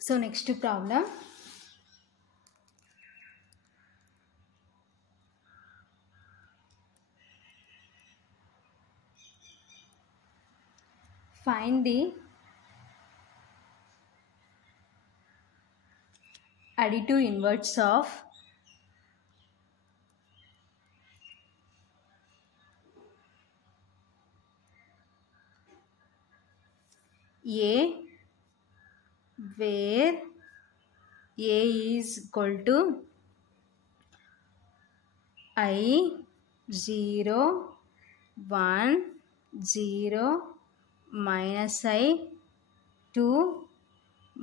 So next problem. Find the additive inverse of A, where A is equal to I 0 1 0 minus I 2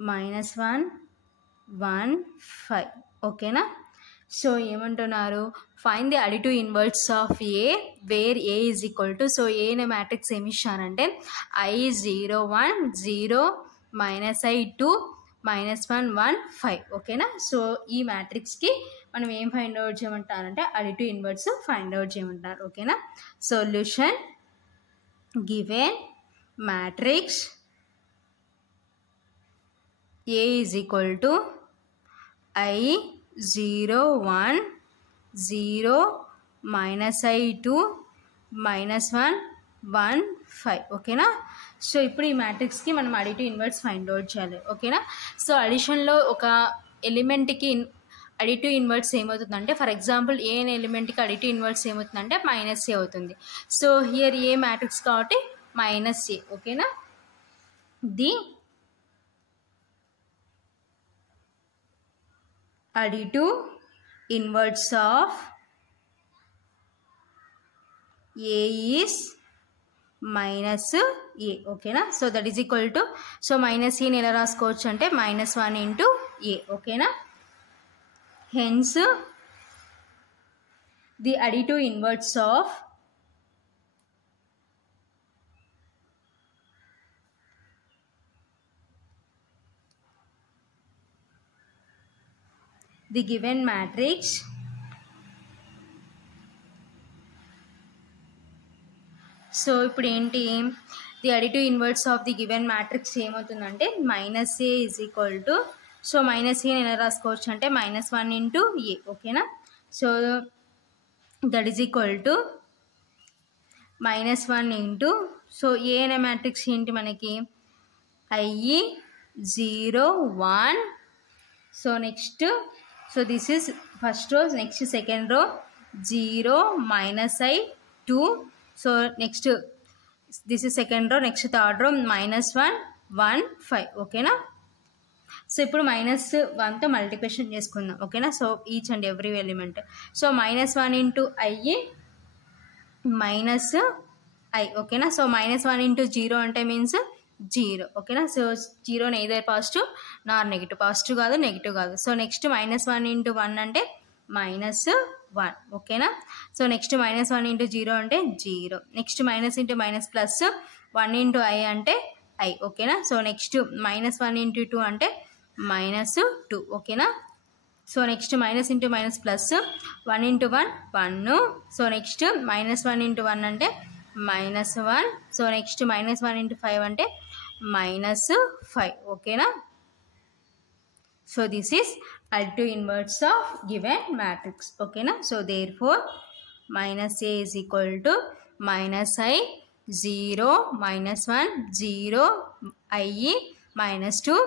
minus 1 1 5. ఓకేనా. So ఏమంటున్నారు, find the additive inverse of A where A is equal to, so A అనే matrix ఏమి ఇచ్చారంటే I 0 1 0 minus I 2 minus 1 1 5. ఓకేనా. So ఈ మ్యాట్రిక్స్కి మనం ఏం ఫైండ్ అవుట్ చేయమంటారంటే అడిటివ్ ఇన్వర్స్ ఫైండ్ అవుట్ చేయమంటారు. ఓకేనా. Solution given matrix A is equal to I 0 1 0 minus I 2 minus 1 1 5. ఓకేనా. సో ఇప్పుడు ఈ మ్యాట్రిక్స్కి మనం అడిటివ్ ఇన్వర్స్ ఫైండ్ అవుట్ చేయాలి. ఓకేనా. సో అడిషన్లో ఒక ఎలిమెంట్కి అడిటివ్ ఇన్వర్స్ ఏమవుతుందంటే, ఫర్ ఎగ్జాంపుల్ ఏ అనే ఎలిమెంట్కి అడిటివ్ ఇన్వర్స్ ఏమవుతుందంటే మైనస్ ఏ అవుతుంది. సో హియర్ ఏ మ్యాట్రిక్స్ కాబట్టి మైనస్ ఏ. ఓకేనా. The additive inverse of A is minus A. ఓకేనా. So that is equal to, so minus ఏని ఎలా రాసుకోవచ్చు అంటే -1 ఇంటూ ఏ. ఓకేనా. Hence the additive inverse of the given matrix so ఇప్పుడు ఏంటి, the additive inverse of the given matrix ఏమవుతుందంటే minus A is equal to, so minus ఏని ఎలా రాసుకోవచ్చు అంటే -1 ఇంటూ ఏ. ఓకేనా. So that is equal to -1 into, so A అనే matrix ఏంటి మనకి I 0 1. So next, so this is first row, next second row 0 minus I 2. So next this is second row, next third row -1 1 5. ఓకేనా. So ఇప్పుడు -1తో multiplication చేసుకుందాం. ఓకేనా. So each and every element, so -1 into I minus I. ఓకేనా. So -1 into 0 అంటే means 0. ఓకేనా. So 0 neither positive నార్ negative, positive కాదు negative కాదు. So next -1 into 1 అంటే -1. ఓకేనా. సో నెక్స్ట్ -1 ఇంటూ 0 అంటే 0. Next minus into minus plus 1 into I అంటే I. ఓకేనా. సో నెక్స్ట్ -1 ఇంటూ 2 అంటే -2. ఓకేనా. So next minus into minus plus 1 into 1 1. So next -1 into 1 అంటే -1. సో నెక్స్ట్ -1 ఇంటూ 5 అంటే -5. ఓకేనా. So this is additive inverse of given matrix. ఓకేనా. So therefore -a is equal to -I 0 -1 0 I -2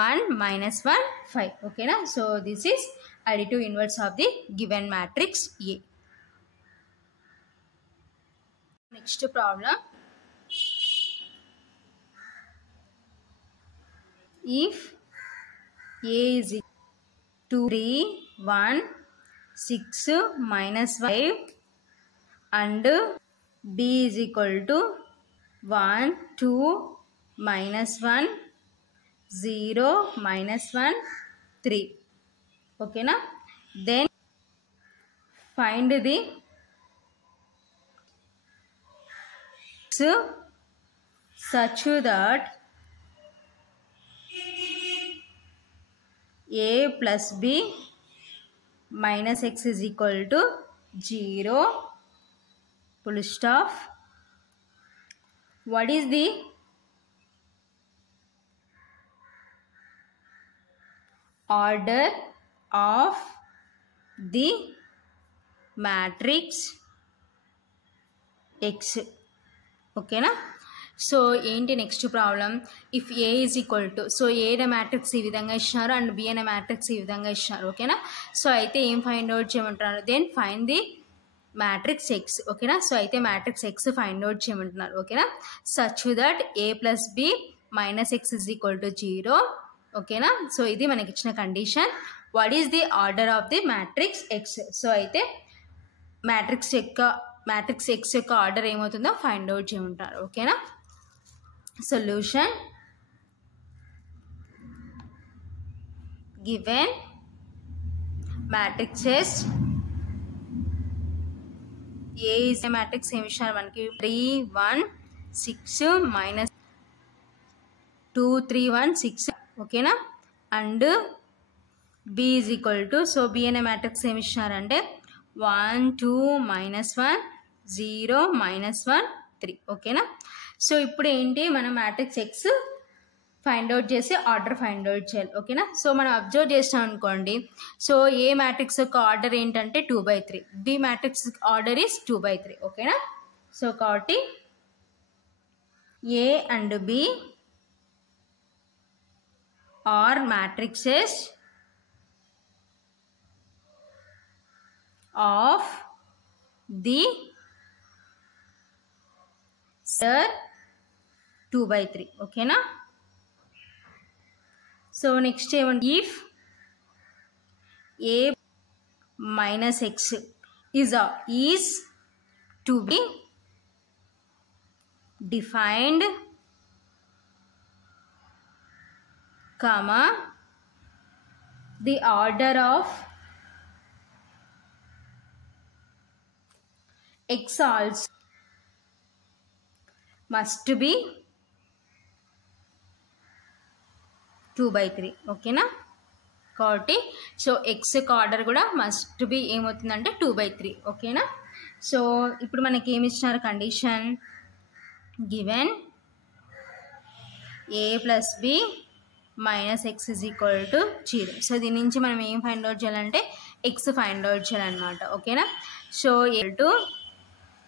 1 -1 5. ఓకేనా. So this is additive inverse of the given matrix A. Next problem, if A is 2 3 1 6 -5 and B is equal to 1 2 -1 0 -1 3. ఓకేనా. Then find the such that A plus B minus X is equal to 0. Full stop. What is the order of the matrix X. ఓకేనా. So ఏంటి next problem, if A is equal to, so A అనే matrix ఈ విధంగా ఇచ్చినారు and B అనే matrix ఈ విధంగా ఇచ్చినారు. ఓకేనా. సో అయితే ఏం ఫైండ్ అవుట్ చేయమంటున్నారు, then find the matrix X. ఓకేనా. సో అయితే మ్యాట్రిక్స్ ఎక్స్ ఫైండ్ అవుట్ చేయమంటున్నారు. ఓకేనా. Such that A plus B minus X is equal to 0. ఓకేనా. సో ఇది మనకి ఇచ్చిన condition. What is the order of the matrix X. So అయితే matrix X యొక్క ఆర్డర్ ఏమవుతుందో ఫైండ్ అవుట్ చేయమంటారు. ఓకేనా. Solution, given matrices A is a matrix ఏమి ఇచ్చినారు మనకి 3 1 6 minus 2 3 1 6. ఓకేనా. And B is equal to, so B అనే మ్యాట్రిక్స్ ఏమి ఇచ్చినారంటే 1 2 -1 0 -1 3. ఓకేనా. సో ఇప్పుడు ఏంటి మనం మ్యాట్రిక్స్ ఎక్స్ ఫైండ్ అవుట్ చేసి ఆర్డర్ ఫైండ్ అవుట్ చేయాలి. ఓకేనా. సో మనం అబ్జర్వ్ చేస్తాం అనుకోండి, సో ఏ మ్యాట్రిక్స్ యొక్క ఆర్డర్ ఏంటంటే 2/3, బి మ్యాట్రిక్స్ ఆర్డర్ ఈస్ 2/3. ఓకేనా. సో కాబట్టి A and B are matrices of the sir 2/3. ఓకేనా. సో నెక్స్ట్ ఏమంటే if A minus X is to be defined comma the order of x also must be 2/3. ఓకేనా. కాబట్టి so X యొక్క order కూడా must be ఏమవుతుందంటే 2/3. ఓకేనా. So ఇప్పుడు మనకి ఏమి ఇచ్చినారు condition, given A plus B minus X is equal to 0. So దీని నుంచి మనం ఏం ఫైండ్ అవుట్ చేయాలంటే ఎక్స్ ఫైండ్ అవుట్ చేయాలన్నమాట. ఓకేనా. సో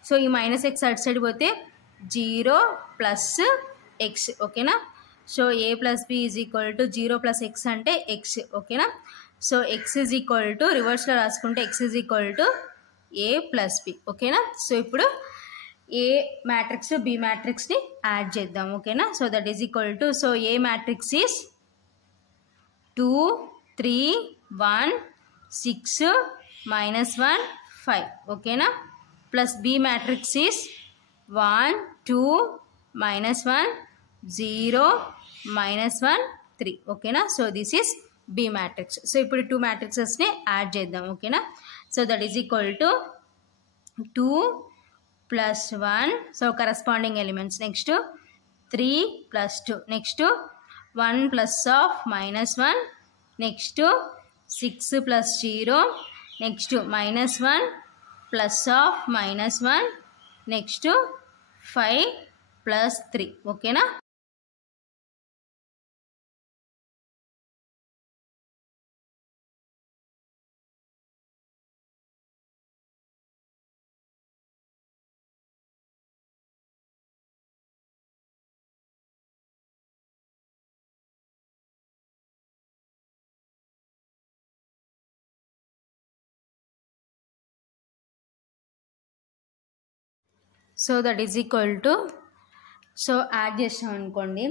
సో ఈ మైనస్ ఎక్స్ అటు సైడ్ పోతే 0 ప్లస్ ఎక్స్. ఓకేనా. So A plus B is equal to 0 plus X అంటే ఎక్స్. ఓకేనా. So X is equal to రివర్స్లో రాసుకుంటే X is equal to A plus B. ఓకేనా. సో ఇప్పుడు ఏ మ్యాట్రిక్స్ బి మ్యాట్రిక్స్ని యాడ్ చేద్దాం. ఓకేనా. So that is equal to, so A matrix is 2 3 1 6 -1 5. ఓకేనా. Plus B matrix is 1 2 -1 0 -1 3. ఓకేనా. So this is B matrix. So ఇప్పుడు 2 మ్యాట్రిక్సెస్ని add చేద్దాం. ఓకేనా. So that is equal to 2 + 1, so corresponding elements. Next 3 + 2, next 1 plus of -1, next 6 + 0, next -1 plus of -1, next 5 + 3. ఓకేనా. So that is equal to, so add చేసాం అనుకోండి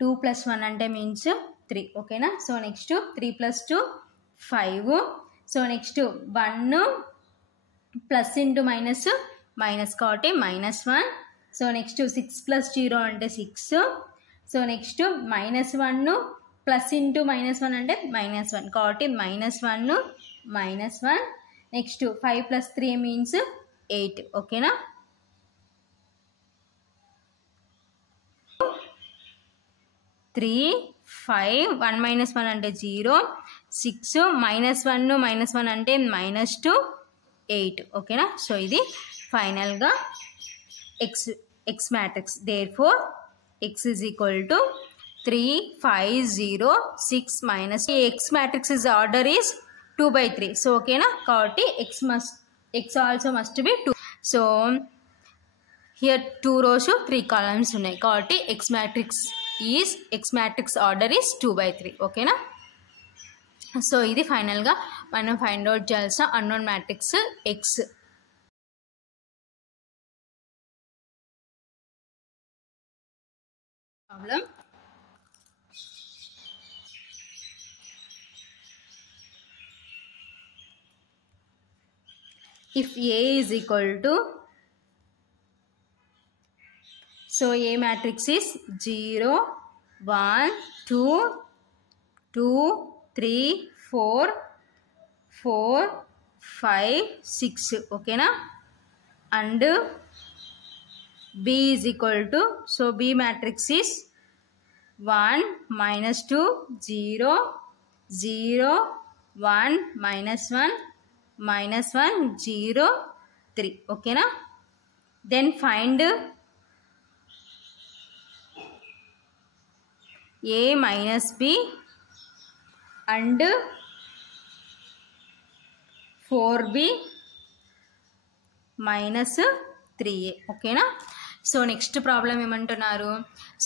2 + 1 అంటే means 3. ఓకేనా. So next 3 + 2 5. So next 1 plus into minus minus కాబట్టి -1. So next 6 + 0 అంటే 6. So next -1 plus into -1 అంటే -1 కాబట్టి -1 -1. Next 5 + 3 means 8. ఓకేనా. 3 5 1 -1 అంటే 0 6 -1 -1 అంటే -2 8. ఓకేనా. సో ఇది ఫైనల్గా X matrix. Therefore X is equal to 3, 5, 0, 6 minus x matrix is order is 2 by 3. So okay na, కాబట్టి x also must be 2. So here 2 rows 3 columns ఉన్నాయి కాబట్టి x matrix order is 2 by 3. ఓకేనా. So ఇది ఫైనల్గా మనం find out చేయాల్సిన unknown matrix x. Problem if A is equal to, so A matrix is 0, 1, 2, 2, 3, 4, 4, 5, 6. Okay na? And B is equal to, so B matrix is 1, minus 2, 0, 0, 1, minus 1, minus 1, 0, 3. Okay na? Then find A minus B and 4B minus 3A. ఓకేనా. So next problem ఏమంటున్నారు,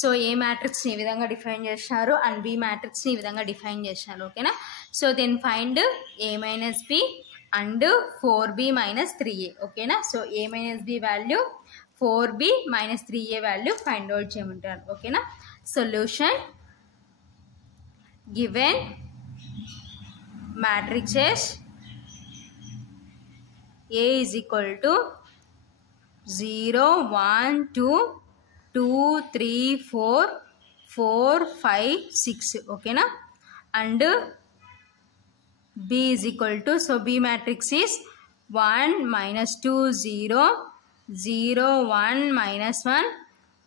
so ఏ మ్యాట్రిక్స్ని ఈ విధంగా define చేసినారు and B మ్యాట్రిక్స్ని ఈ విధంగా define చేసినారు. ఓకేనా. So then find A minus B and 4B minus 3A. ఓకేనా. So A minus B value 4B minus 3A value find out చేయమంటారు. ఓకేనా. Solution given matrices A is equal to 0, 1, 2, 2, 3, 4, 4, 5, 6. Okay na? And B is equal to, so B matrix is 1, minus 2, 0, 0, 1, minus 1,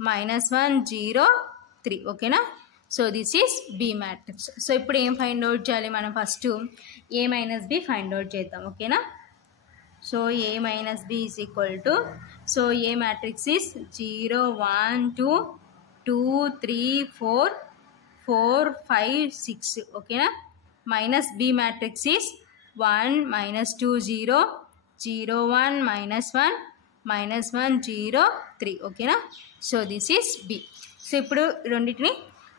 minus 1, 0, 3. Okay na? So this is B matrix. So ఇప్పుడు ఏం find out చేయాలి మనం, first A minus B find out చేద్దాం. ఓకేనా. So A minus B is equal to, so A matrix is 0, 1, 2, 2, 3, 4, 4, 5, 6. ఓకేనా. Minus B matrix is 1, minus 2, 0, 0, 1, minus 1, minus 1, 0, 3. ఓకేనా. So this is B. So ఇప్పుడు రెండింటిని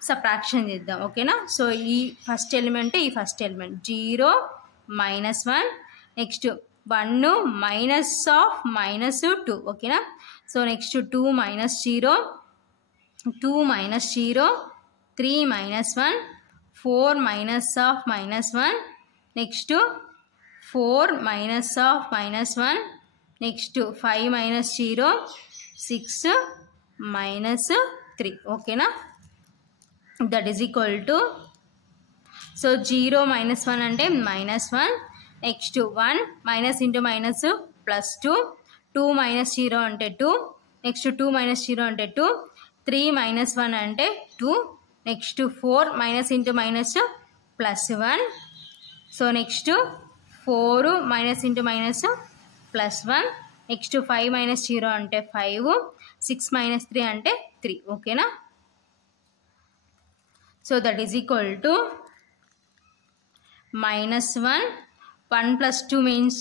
subtraction చేద్దాం. ఓకేనా. సో ఈ first element 0, minus 1, next 1 minus of minus 2. ఓకేనా. So next 2 minus 0, 2 minus 0, 3 minus 1, 4 minus of minus 1, next 4 minus of minus 1, next 5 minus 0, 6 minus 3. ఓకేనా. That is equal to, so 0 minus 1 అంటే minus 1, next 1 minus into minus plus 2, 2 minus 0 అంటే 2, next 2 minus 0 అంటే 2, 3 minus 1 అంటే 2, next 4 minus into minus plus 1, so next 4 minus into minus plus 1, next 5 minus 0 అంటే 5, 6 minus 3 అంటే 3. ఓకేనా. So that is equal to minus 1, 1 plus 2 means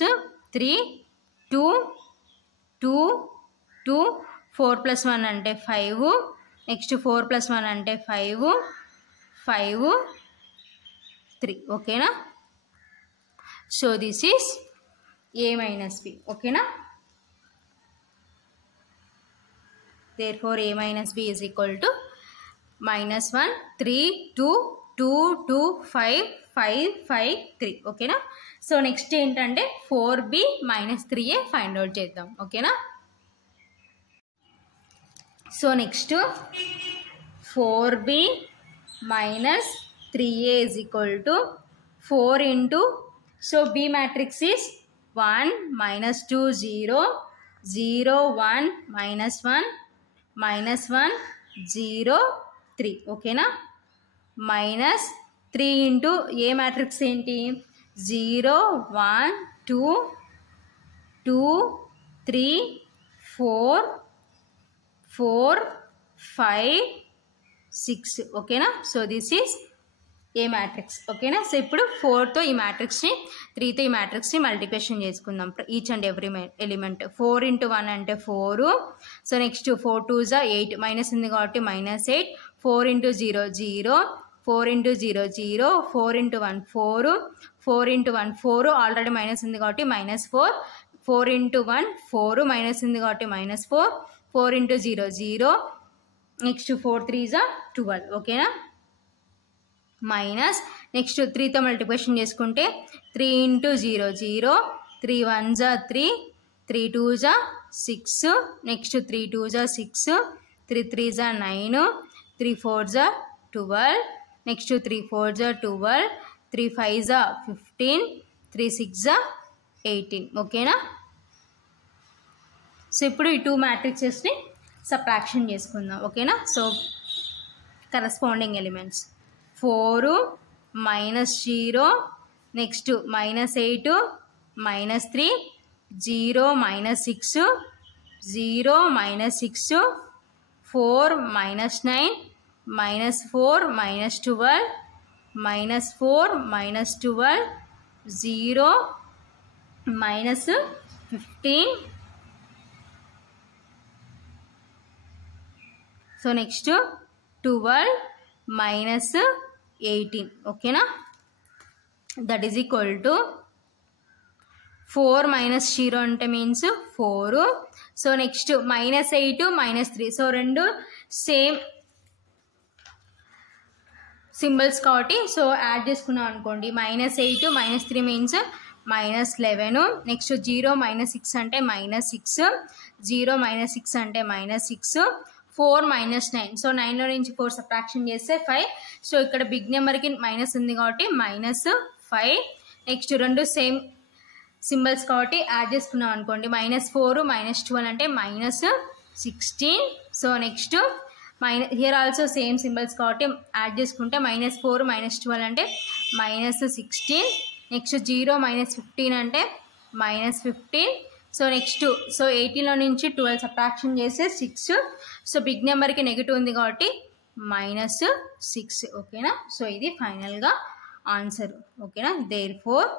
3, 2, 2, 2, 4 plus 1 అంటే 5, next 4 plus 1 అంటే 5, 5, 3. ఓకేనా. So this is A minus B. ఓకేనా. therefore a minus b is equal to minus 1, 3, 2, 2, 2, 5, 5, 5, 3. ఓకేనా. So next ఏంటంటే 4b minus 3a find out చేద్దాం. ఓకేనా. So next 4b minus 3a is equal to 4 into, so b matrix is 1, minus 2, 0, 0, 1, minus 1, minus 1, 0, 3. ఓకేనా. Minus 3 into ఏ matrix ఏంటి, 0, 1, 2, 2, 3, 4, 4, 5, 6 ఓకేనా. So this is A matrix ఓకేనా. So ఇప్పుడు 4తో ఈ మ్యాట్రిక్స్ని 3తో ఈ మ్యాట్రిక్స్ని మల్టిప్లికేషన్ చేసుకుందాం ఈచ్ అండ్ ఎవ్రీ ఎలిమెంట్. 4 × 1 అంటే 4. సో నెక్స్ట్ 4 2s 8 మైనస్ ఉంది కాబట్టి -8. 4 × 0 0, 4 × 0 0, 4 × 1 4, 4 × 1 4 ఆల్రెడీ మైనస్ ఉంది కాబట్టి -4, 4 × 1 4 మైనస్ ఉంది కాబట్టి -4, 4 × 0 0, నెక్స్ట్ 4 3s 12 ఓకేనా. మైనస్ నెక్స్ట్ 3తో మల్టిప్లికేషన్ చేసుకుంటే 3 × 0 0, 3 1s 3, 3 2s 6, next 3 2s 6, 3 3s 9, 3 4s 12, next 3 4s 12, 3 5s 15, 3 6s 18 ఓకేనా. సో ఇప్పుడు ఈ 2 మ్యాట్రిక్సెస్ని సబ్ట్రాక్షన్ చేసుకుందాం ఓకేనా. So corresponding elements 4 -0, next -8 -3, 0 -6, 0 -6, 4 -9, -4 -12, -4 -12, 0 -15. So next 12 -18 ఓకేనా. దట్ ఈజ్ ఈక్వల్ టు 4 -0 అంటే మీన్స్ 4. So next -8 -3. సో రెండు సేమ్ సింబల్స్ కాబట్టి సో యాడ్ చేసుకున్నాం అనుకోండి. -8 -3 మీన్స్ -11. నెక్స్ట్ 0 -6 అంటే -6, 0 -6 అంటే -6, 4 -9. సో 9లో నుంచి 4 సబ్ట్రాక్షన్ చేస్తే 5. సో ఇక్కడ బిగ్ నెంబర్కి మైనస్ ఉంది కాబట్టి -5. నెక్స్ట్ రెండు సేమ్ సింబల్స్ కాబట్టి యాడ్ చేసుకున్నాం అనుకోండి. -4 -12 అంటే -16. So next here also same symbols కాబట్టి యాడ్ చేసుకుంటే -4 -12 అంటే -16. నెక్స్ట్ 0 -15 అంటే -15. సో నెక్స్ట్ 18లో నుంచి 12 సబ్ట్రాక్షన్ చేస్తే 6. సో బిగ్ నెంబర్కి నెగిటివ్ ఉంది కాబట్టి -6 ఓకేనా. సో ఇది ఫైనల్గా ఆన్సర్ ఓకేనా. Therefore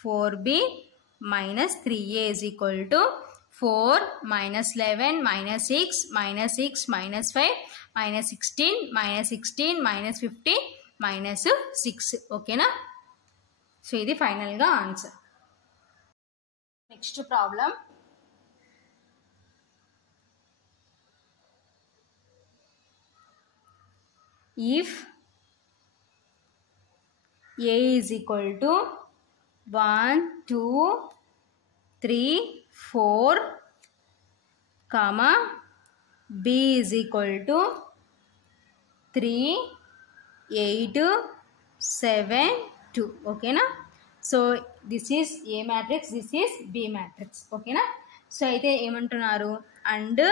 4b -3a is equal to 4 -11 -6 -6 -5 -16 -16 -15 -6 ఓకేనా. సో ఇది ఫైనల్గా answer. Next problem if a is equal to 1 2 3 4 comma b is equal to 3 8 7 2 ఓకేనా. So this is A matrix, this is B matrix ఓకేనా. So అయితే ఏమంటున్నారు, and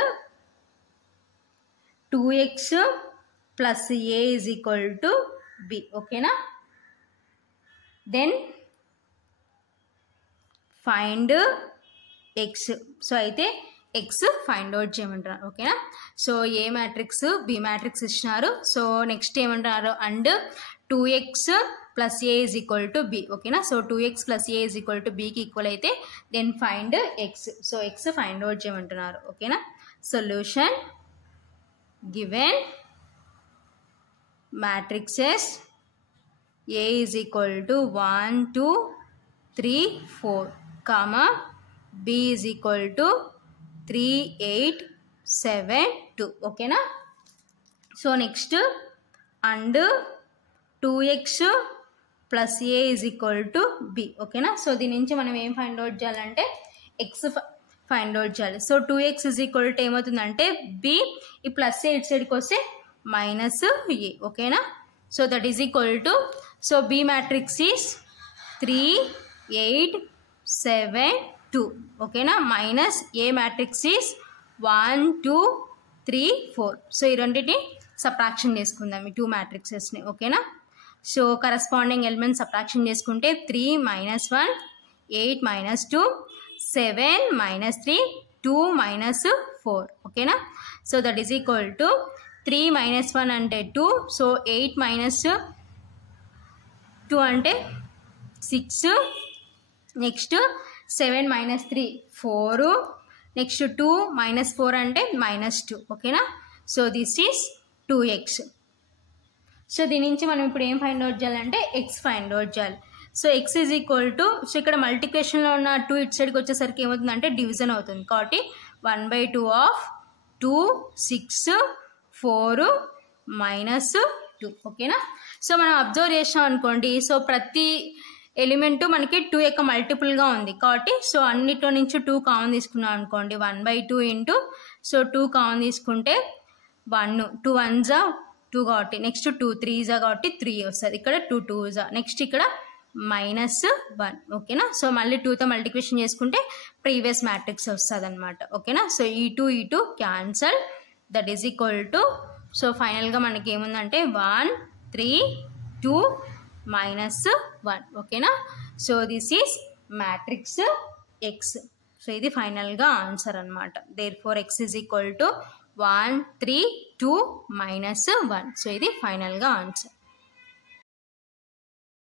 2x + a is equal to b ఓకేనా. Then find X. So అయితే X find out చేయమంటున్నారు ఓకేనా. So A matrix B matrix ఇచ్చినారు. So next ఏమంటున్నారు, and 2x + a is equal to b ఓకేనా. So 2x + a is equal to bకి equal అయితే then find X. So X find out చేయమంటున్నారు ఓకేనా. Solution given matrices A is equal to 1 2 3 4 comma B is equal to 3 8 7 2 ఓకేనా. So next and 2x + a is equal to b ఓకేనా. So దీని నుంచి మనం ఏం ఫైండ్ అవుట్ చేయాలంటే X find out చేయాలి. So 2x is equal to ఏమవుతుందంటే b, ఈ ప్లస్ ఏ ఇటు సైడ్కి వస్తే -a ఓకేనా. So that is equal to, so B matrix is 3 8 7 2 ఓకేనా. Minus A matrix is 1 2 3 4. So ఈ రెండింటిని సబ్ట్రాక్షన్ చేసుకుందాం ఈ 2 మ్యాట్రిక్సెస్ని ఓకేనా. సో కరస్పాండింగ్ ఎలిమెంట్ సబ్ట్రాక్షన్ చేసుకుంటే 3 -1 8 -2 7 -3 2 -4 ఓకేనా. So that is equal to 3 minus 1 అంటే 2. సో 8 మైనస్ 2 అంటే 6. Next 7 minus 3 4. నెక్స్ట్ 2 మైనస్ 4 అంటే -2. ఓకేనా. So this is 2x. So దీని నుంచి మనం ఇప్పుడు ఏం ఫైండ్ అవుట్ చేయాలంటే ఎక్స్ ఫైండ్ అవుట్ చేయాలి. So X is equal to, so ఇక్కడ మల్టిప్లికేషన్లో ఉన్న 2 ఇటు సైడ్కి వచ్చేసరికి ఏమవుతుందంటే డివిజన్ అవుతుంది. కాబట్టి 1/2 ఆఫ్ 2 6 4 -2. ఓకేనా. సో మనం అబ్జర్వ్ చేసాం అనుకోండి, సో ప్రతి ఎలిమెంట్ మనకి 2 యొక్క మల్టిపుల్గా ఉంది కాబట్టి సో అన్నిట్లో నుంచి 2 కామన్ తీసుకున్నాం అనుకోండి. 1/2 ఇంటూ, సో 2 కామన్ తీసుకుంటే 1, 2 1s 2 కాబట్టి నెక్స్ట్ 2 3s కాబట్టి 3 వస్తుంది. ఇక్కడ 2 2s, నెక్స్ట్ ఇక్కడ -1. ఓకేనా. సో మళ్ళీ 2తో మల్టిప్లికేషన్ చేసుకుంటే ప్రీవియస్ మ్యాట్రిక్స్ వస్తుంది అనమాట. ఓకేనా. సో ఈ 2 cancel, that is equal to, so ఫైనల్గా మనకి ఏముందంటే 1 3 2 -1. ఓకేనా. So this is matrix X. So ఇది ఫైనల్గా ఆన్సర్ అనమాట. Therefore X is equal to 1 3 2 -1. So ఇది ఫైనల్గా ఆన్సర్.